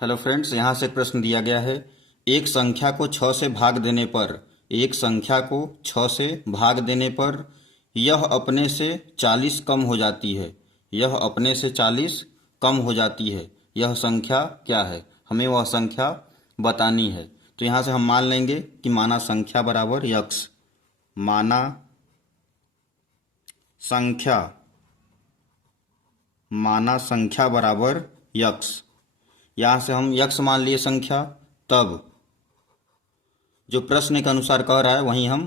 Hello friends, यहाँ से प्रश्न दिया गया है। एक संख्या को 6 से भाग देने पर यह अपने से 40 कम हो जाती है। यह अपने से 40 कम हो जाती है। यह संख्या क्या है? हमें वह संख्या बतानी है। तो यहाँ से हम मान लेंगे कि माना संख्या बराबर यक्स। माना संख्या बराबर यक्स। यहाँ से हम यक्स मान लिए संख्या, तब जो प्रश्न के अनुसार कह रहा है वही हम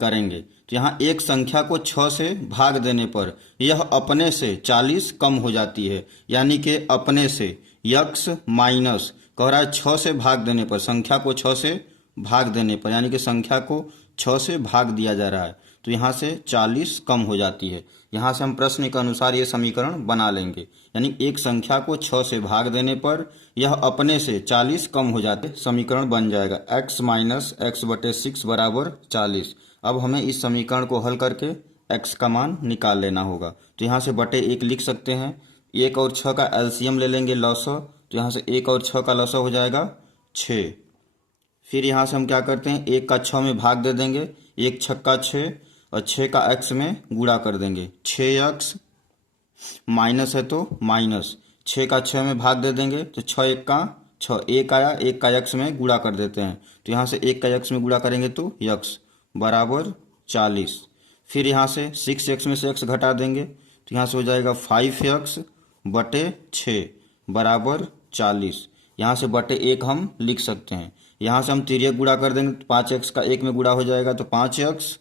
करेंगे। तो यहाँ एक संख्या को 6 से भाग देने पर यह अपने से 40 कम हो जाती है, यानी कि अपने से यक्स माइनस कह रहा है 6 से भाग देने पर, संख्या को 6 से भाग देने पर, यानी कि संख्या को 6 से भाग दिया जा रहा है, तो यहाँ से 40 कम हो जाती है। यहाँ से हम प्रश्न के अनुसार ये समीकरण बना लेंगे, यानी एक संख्या को 6 से भाग देने पर यह अपने से 40 कम हो जाते, समीकरण बन जाएगा x माइनस एक्स बटे 6 बराबर 40। अब हमें इस समीकरण को हल करके x का मान निकाल लेना होगा। तो यहाँ से बटे 1 लिख सकते हैं। 1 और 6 का एलसीएम ले लेंगे, लॉसो। तो यहाँ से 1 और 6 का लॉसो हो जाएगा 6। फिर यहाँ से हम क्या करते हैं, 1 का 6 में भाग दे देंगे, 1 छक्का 6 और 6 का x में गुणा कर देंगे, 6x माइनस है तो माइनस 6 का 6 में भाग दे देंगे, तो 6 1 का 6, 1 आया, 1 का x में गुणा कर देते हैं। तो यहाँ से 1 का x में गुणा करेंगे तो x बराबर 40। फिर यहाँ से 6x में से x घटा देंगे, तो यहाँ से हो जाएगा 5x बटे 6 बराबर 40। यहाँ से बटे 1 हम लिख सकते हैं। यहाँ से हम तिर्यक गुणा कर देंगे, तो 5x का 1 में गुणा हो जाएगा, तो 5x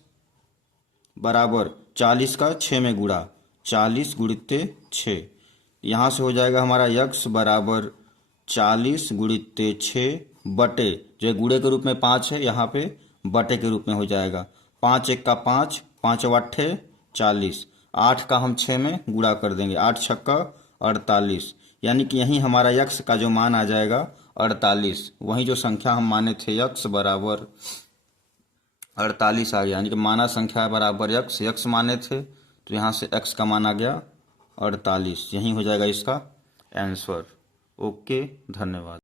बराबर 40 का 6 में गुणा, 40 गुणिते 6। यहाँ से हो जाएगा हमारा x बराबर 40 गुणिते 6 बटे, जो गुणे के रूप में 5 है, यहाँ पे बटे के रूप में हो जाएगा। 5 1 का 5, 5 अट्ठे 40, 8 का हम 6 में गुणा कर देंगे, 8 छक्का 48, यानी कि यही हमारा x का जो मान आ जाएगा 48। वही जो संख्या हम माने थे x बराबर 48 आ गया, यानी कि माना संख्या बराबर यक्स माने थे, तो यहाँ से x का मान आ गया 48। यही हो जाएगा इसका आंसर। ओके, धन्यवाद।